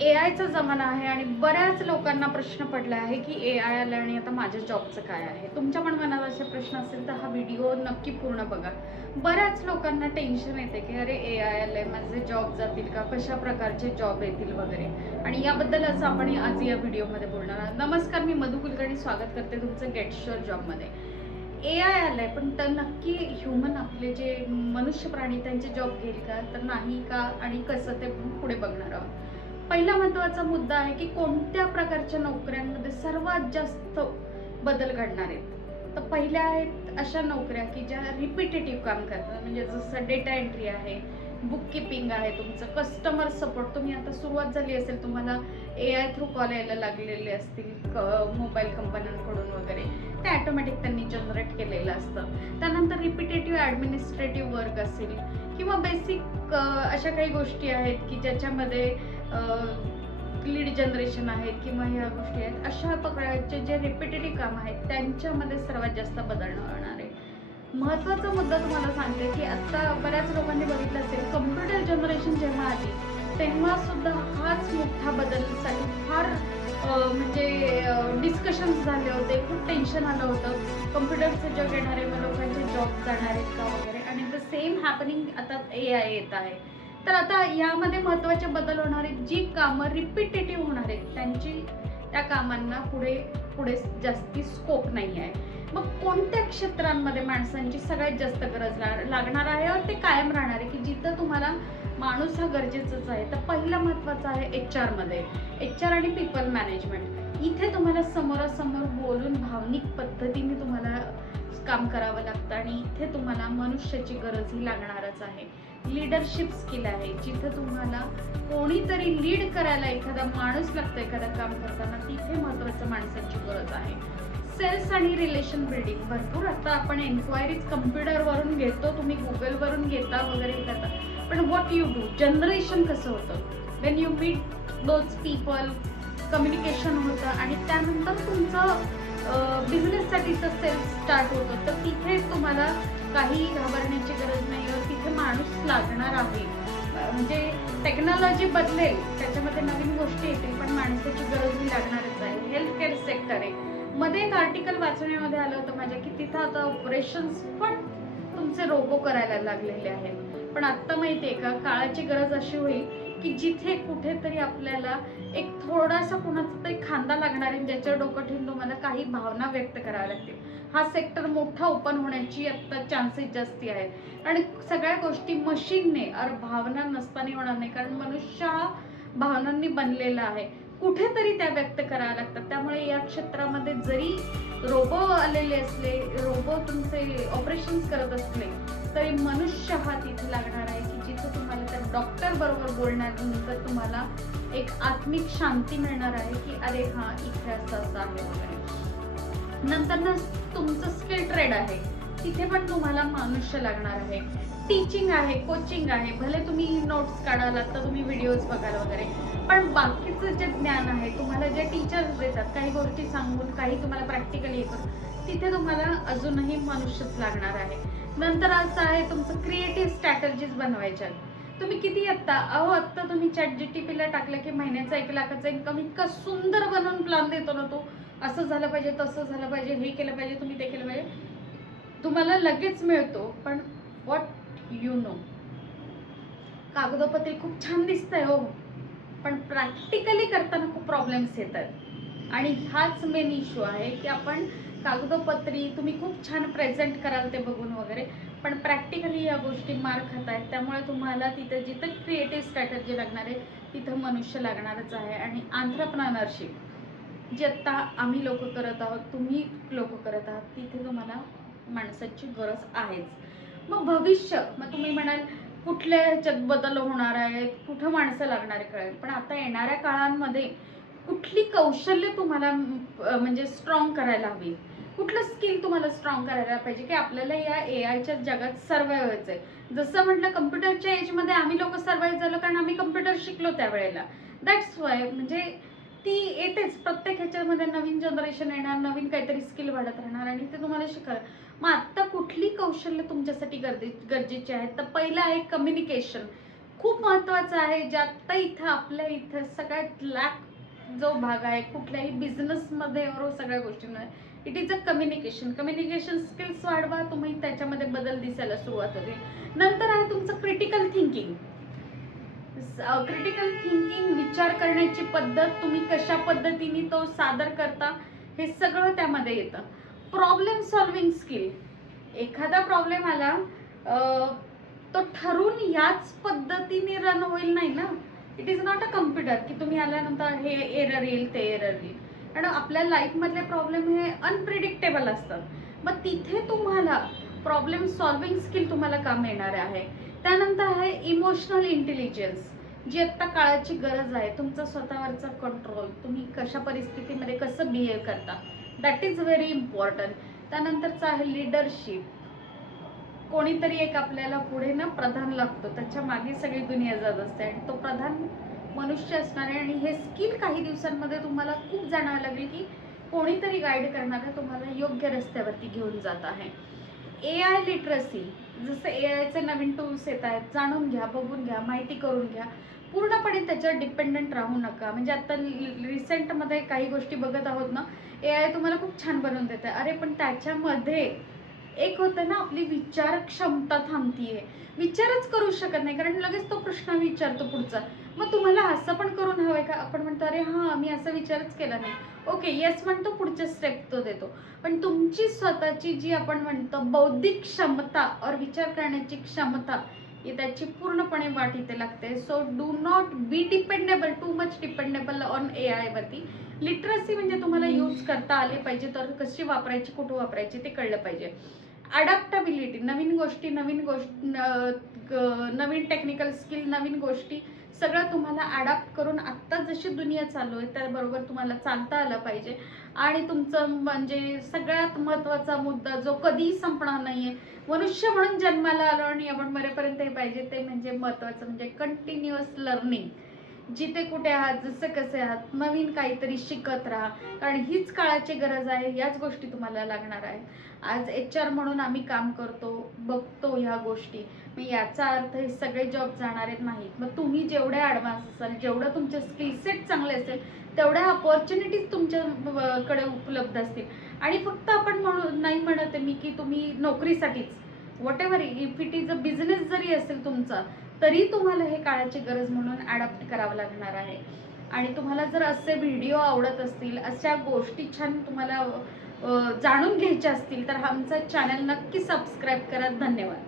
एआयचा जमाना आहे आणि बऱ्याच लोकांना प्रश्न पडला आहे की एआय आलं आणि आता माझ्या जॉबचं काय आहे. तुमच्या पण मनात असे प्रश्न असेल तर हा व्हिडिओ नक्की पूर्ण बघा. बऱ्याच लोकांना टेन्शन येते की अरे एआय आलंय, माझे जॉब जातील का, कशा प्रकारचे जॉब येतील वगैरे. आणि याबद्दलच आपण आज या व्हिडिओमध्ये बोलणार आहोत. नमस्कार, मी मधु कुलकर्णी स्वागत करते तुमचं गेट शुअर जॉबमध्ये. एआय आलंय पण तर नक्की ह्युमन आपले जे मनुष्य प्राणी त्यांचे जॉब घेईल का, तर नाही का, आणि कसं ते पुढे बघणार आहोत. पहिला महत्त्वाचा मुद्दा आहे की कोणत्या प्रकारच्या नोकऱ्यांमध्ये सर्वात जास्त बदल घडणार आहेत. तर पहिल्या आहेत अशा नोकऱ्या की ज्या रिपिटेटिव्ह काम करतात, म्हणजे जसं डेटा एंट्री आहे, बुक किपिंग आहे, तुमचं कस्टमर सपोर्ट. तुम्ही आता सुरुवात झाली असेल, तुम्हाला एआय थ्रू कॉल यायला लागलेले असतील मोबाईल कंपन्यांकडून वगैरे, ते ॲटोमॅटिक त्यांनी जनरेट केलेलं असतं. त्यानंतर रिपिटेटिव्ह ॲडमिनिस्ट्रेटिव्ह वर्क असेल किंवा बेसिक अशा काही गोष्टी आहेत की ज्याच्यामध्ये लीड जनरेशन आहेत किंवा ह्या गोष्टी आहेत, अशा प्रकारचे जे रिपिटेटिव्ह काम आहेत त्यांच्यामध्ये सर्वात जास्त बदल होणार आहे. महत्त्वाचा मुद्दा तुम्हाला सांगते की आता बऱ्याच लोकांनी बघितलं असेल, कम्प्युटर जनरेशन जेव्हा आली तेव्हा सुद्धा हाच मोठा बदलसाठी फार म्हणजे डिस्कशन्स झाले होते, खूप टेन्शन आलं होतं. कम्प्युटरचं जग येणार आहे, मग लोकांचे जॉब जाणार आहेत का वगैरे. आणि द सेम हॅपनिंग आता एआय येत आहे. तर आता यामध्ये महत्त्वाचे बदल होणार आहेत. जी कामं रिपिटेटिव्ह होणार आहेत त्यांची, त्या कामांना पुढे पुढे जास्ती स्कोप नाही आहे. मग कोणत्या क्षेत्रांमध्ये माणसांची सगळ्यात जास्त गरज लागणार आहे और ते कायम राहणार आहे की जिथं तुम्हाला माणूस हा गरजेचाच आहे. तर पहिला महत्त्वाचा आहे HR मध्ये, HR आणि पीपल मॅनेजमेंट. इथे तुम्हाला समोरासमोर बोलून भावनिक पद्धतीने तुम्हाला काम करावं लागतं आणि इथे तुम्हाला मनुष्याची गरज ही लागणारच आहे. लीडरशिप स्किल आहे, जिथं तुम्हाला कोणीतरी लीड करायला एखादा माणूस लागतो एखादं काम करताना, तिथे महत्त्वाचं माणसाची गरज आहे. सेल्स आणि रिलेशन बिल्डिंग. भरपूर आता आपण एन्क्वायरीज कम्प्युटरवरून घेतो, तुम्ही गुगलवरून घेता वगैरे करता, पण व्हॉट यू डू, जनरेशन कसं होतं, when you meet those people, communication होतं आणि त्यानंतर तुमचं बिझनेससाठीचं सेल्स स्टार्ट होतं. तर तिथे तुम्हाला काही घाबरण्याची गरज नाही, तिथे माणूस लागणार आहे. म्हणजे टेक्नॉलॉजी बदलेल, त्याच्यामध्ये नवीन गोष्टी येतील, पण माणसाची गरज ही लागणारच आहे. हेल्थ केअर सेक्टर आहे. मध्ये एक आर्टिकल वाचण्यामध्ये आलं होतं माझ्या की तिथं आता ऑपरेशन्स पण तुमचे रोबो करायला लागलेले आहेत. पण आत्ता माहितीये का, काळाची गरज अशी होईल की जिथे कुठेतरी आपल्याला एक थोडासा कुणाचा तरी खांदा लागणार आहे, ज्याच्यावर डोकं ठेवून तुम्हाला काही भावना व्यक्त कराव्या लागतील. हा सेक्टर मोठा ओपन होण्याची आता चान्सेस जास्ती आहेत. आणि सगळ्या गोष्टी मशीनने और भावना नसताना होणार नाही, कारण मनुष्य हा भावनांनी बनलेला आहे. कुठेतरी त्या व्यक्त कराव्या लागतात. त्यामुळे या क्षेत्रामध्ये जरी रोबो आलेले असले, रोबो तुमचे ऑपरेशन्स करत असले, तरी मनुष्य हा तिथे लागणार आहे की जिथे तुम्हाला त्या डॉक्टर बरोबर बोलण्यानंतर तुम्हाला एक आत्मिक शांती मिळणार आहे की अरे हा इथे असं आहे वगैरे. नंतर ना तुमचं स्किल ट्रेड आहे, तिथे पण तुम्हाला मनुष्य लागणार आहे. टीचिंग आहे, कोचिंग आहे, भले तुम्ही नोट्स काढाल, तर तुम्ही व्हिडिओज बघाल वगैरे, पण बाकीचं जे ज्ञान आहे तुम्हाला जे टीचर्स देतात, काही गोष्टी सांगून, काही तुम्हाला प्रॅक्टिकली येतं, तिथे तुम्हाला अजूनही मनुष्यच लागणार आहे. नंतर असं आहे तुमचं क्रिएटिव्ह स्ट्रॅटेजीज बनवायच्या. तुम्ही किती आत्ता तुम्ही ChatGPT ला टाकलं की महिन्याचा 1 लाखाचा इन्कम इतका सुंदर बनवून प्लॅन देतो ना तो, असं झालं पाहिजे, तसं झालं पाहिजे, हे केलं पाहिजे, तुम्ही ते केलं पाहिजे, तुम्हाला लगेच मिळतो. पण व्हॉट यू नो, कागदोपत्री खूप छान दिसतंय हो, पण प्रॅक्टिकली करताना खूप प्रॉब्लेम्स येतात. आणि हाच मेन इश्यू आहे की आपण कागदोपत्री तुम्ही खूप छान प्रेझेंट कराल ते बघून वगैरे, पण प्रॅक्टिकली या गोष्टी मार खात आहेत. त्यामुळे तुम्हाला तिथं जिथं क्रिएटिव्ह स्ट्रॅटेजी लागणार आहे तिथं मनुष्य लागणारच आहे. आणि एंटरप्रेन्योरशिप जे आत्ता आम्ही लोक करत आहोत, तुम्ही लोक करत आहात, तिथे तुम्हाला माणसाची गरज आहेच. मग भविष्य, मग तुम्ही म्हणाल कुठल्या ह्याच्यात बदल होणार आहेत, कुठं माणसं लागणारे कळेल. पण आता येणाऱ्या काळांमध्ये कुठली कौशल्य तुम्हाला म्हणजे स्ट्रॉंग करायला हवी, कुठलं स्किल तुम्हाला स्ट्रॉंग करायला पाहिजे की आपल्याला या एआयच्या जगात सर्वाइव्ह व्हायचं आहे. जसं म्हटलं कम्प्युटरच्या एजमध्ये आम्ही लोक सर्वाइव्ह झालो कारण आम्ही कम्प्युटर शिकलो त्यावेळेला. दॅट्स वाय म्हणजे ती येतेच, प्रत्येक ह्याच्यामध्ये नवीन जनरेशन येणार, नवीन काहीतरी स्किल वाढत राहणार आणि ते तुम्हाला शिकायला. मग आत्ता कुठली कौशल्य तुमच्यासाठी गरजेची आहेत, तर पहिलं आहे कम्युनिकेशन. खूप महत्त्वाचं आहे, जे आत्ता इथं आपल्या इथं सगळ्यात लॅक जो भाग आहे कुठल्याही बिझनेसमध्ये और सगळ्या गोष्टींमध्ये, it is a communication skills वाढवा, तुम्ही त्याच्यामध्ये बदल दिसायला सुरुवात होते. नंतर आहे तुमचं क्रिटिकल थिंकिंग. विचार करण्याची पद्धत, तुम्ही कशा पद्धतीने तो सादर करता, हे सगळं त्यामध्ये येतं. प्रॉब्लेम सॉल्विंग स्किल, एखादा प्रॉब्लेम आला तो ठरून याच पद्धतीने रन होईल नाही ना. It is not a computer की तुम्ही आल्यानंतर हे एरर येईल ते एरर येईल. कारण आपल्या लाईफमधले प्रॉब्लेम हे अनप्रिडिक्टेबल असतात. मग तिथे तुम्हाला प्रॉब्लेम सॉल्विंग स्किल तुम्हाला काम येणार आहे. त्यानंतर आहे इमोशनल इंटेलिजन्स, जी आत्ता काळाची गरज आहे. तुमचा स्वतःवरचा कंट्रोल, तुम्ही कशा परिस्थितीमध्ये कसं बिहेव करता, दॅट इज व्हेरी इम्पॉर्टंट. त्यानंतरचं आहे लिडरशिप. कोणीतरी एक आपल्याला पुढे ना प्रधान लागतो, त्याच्या मागे सगळी दुनिया जात असते आणि तो प्रधान मनुष्य असणार आहे. आणि हे स्किल काही दिवसांमध्ये तुम्हाला खूप जाणावं लागेल की कोणीतरी गाईड करणारा तुम्हाला योग्य रस्त्यावरती घेऊन जात आहे. AI लिटरसी, जसं AIचे नवीन टूल्स येत आहेत, जाणून घ्या, बघून घ्या, माहिती करून घ्या. पूर्णपणे त्याच्यावर डिपेंडंट राहू नका. म्हणजे आता रिसेंटमध्ये काही गोष्टी बघत आहोत ना, AI तुम्हाला खूप छान बनवून देतं. अरे पण त्याच्यामध्ये एक होतं ना, आपली विचार क्षमता थांबतीये. विचारच करू शकत नाही, कारण लगेच तो प्रश्न विचारतो पुढचा. मग तुम्हाला असं पण करून हवंय का? आपण म्हणतो अरे हां, मी असा विचारच केला नाही. ओके, येस म्हणतो, पुढचे स्टेप तो देतो. पण तुमची स्वतःची जी आपण म्हणतो बौद्धिक क्षमता और विचार करण्याची क्षमता, ही त्याची पूर्णपणे वाट इथे लागते. So do not be dependable, too much dependable on AI वरती. लिटरसी म्हणजे तुम्हाला यूज करता आले पाहिजे, तर कशी वापरायची, कुठं वापरायची ते कळलं पाहिजे. अडॅप्टॅबिलिटी, नवीन टेक्निकल स्किल, नवीन गोष्टी सगळं तुम्हाला अडॅप्ट करून आत्ता जशी दुनिया चालू आहे त्याबरोबर तुम्हाला चालता आलं पाहिजे. आणि तुमचं म्हणजे सगळ्यात महत्त्वाचा मुद्दा जो कधीही संपणार नाहीये, मनुष्य म्हणून जन्माला आलो आणि आपण मरेपर्यंत हे पाहिजे, ते म्हणजे महत्त्वाचं म्हणजे कंटिन्युअस लर्निंग. जिथे कुठे आहात, जसं कसे आहात, नवीन काहीतरी शिकत राहा, कारण हीच काळाची गरज आहे. याच गोष्टी तुम्हाला लागणार आहे. आज HR म्हणून आम्ही काम करतो, बघतो ह्या गोष्टी. मग याचा अर्थ हे सगळे जॉब जाणारे नाहीत. मग तुम्ही जेवढे ॲडव्हान्स असाल, जेवढं तुमचे स्किल सेट चांगले असेल, तेवढ्या अपॉर्च्युनिटीज तुमच्याकडे उपलब्ध असतील. आणि फक्त आपण नाही म्हणत आहे मी की तुम्ही नोकरीसाठीच, whatever, if it is a business जरी असेल तुमचा, तरी तुम्हाला हे काळाची गरज म्हणून ॲडॉप्ट करावं लागणार आहे. आणि तुम्हाला जर असे व्हिडिओ आवडत असतील, अशा गोष्टी छान तुम्हाला जाणून घ्यायच्या असतील, तर आमचं चॅनल नक्की सबस्क्राईब करा. धन्यवाद.